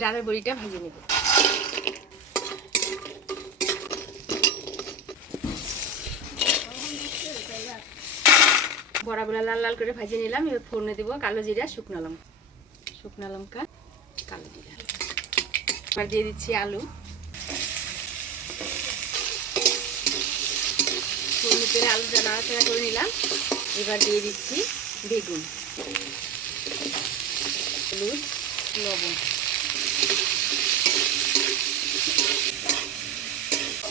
ডালের বড়িটা ভেজে নেব। বড়াগুলো লাল লাল করে ভেজে নিলাম। এবার ফোড়নে দেবো কালো জিরা, শুকনো লঙ্কা, কালো জিরা। এবার দিয়ে দিচ্ছি আলু। ফোড়নে তেলে আলুটা নাড়াচাড়া করে নিলাম। এবার দিয়ে দিচ্ছি বেগুন, হলুদ, লবণ।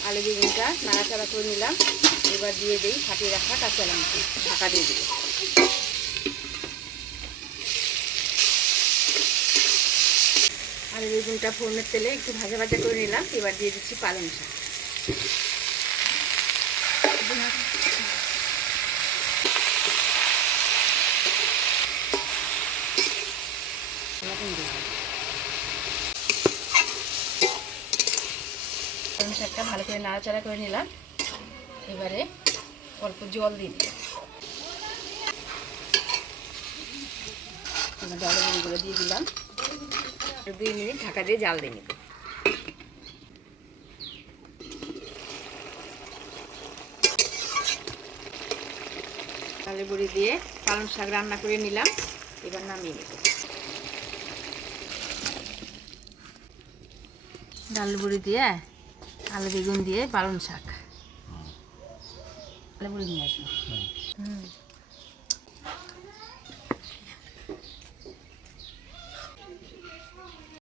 আলু বেগুনটা নাড়াচাড়া করে নিলাম। এবার দিয়ে দিই ফাটিয়ে রাখা কাঁচা লঙ্কা, ঢাকা দিয়ে দিই। আলু বেগুনটা ফোড়নের তেলে একটু ভাজা ভাজা করে নিলাম। এবার দিয়ে দিচ্ছি পালং শাক। পালং শাকটা ভালো করে নাড়াচাড়া করে নিলাম। এবারে অল্প জল দিয়ে দিই। জলের বড়িগুলো দিয়ে দিলাম। 2 মিনিট ঢাকা দিয়ে জাল দিয়ে নেব। ডালের বড়ি দিয়ে পালং শাক রান্না করে নিলাম। এবার নামিয়ে নেব। ডালের বড়ি দিয়ে আলু বেগুন দিয়ে পালং শাক। ডালের বড়ি নিয়ে আসবো।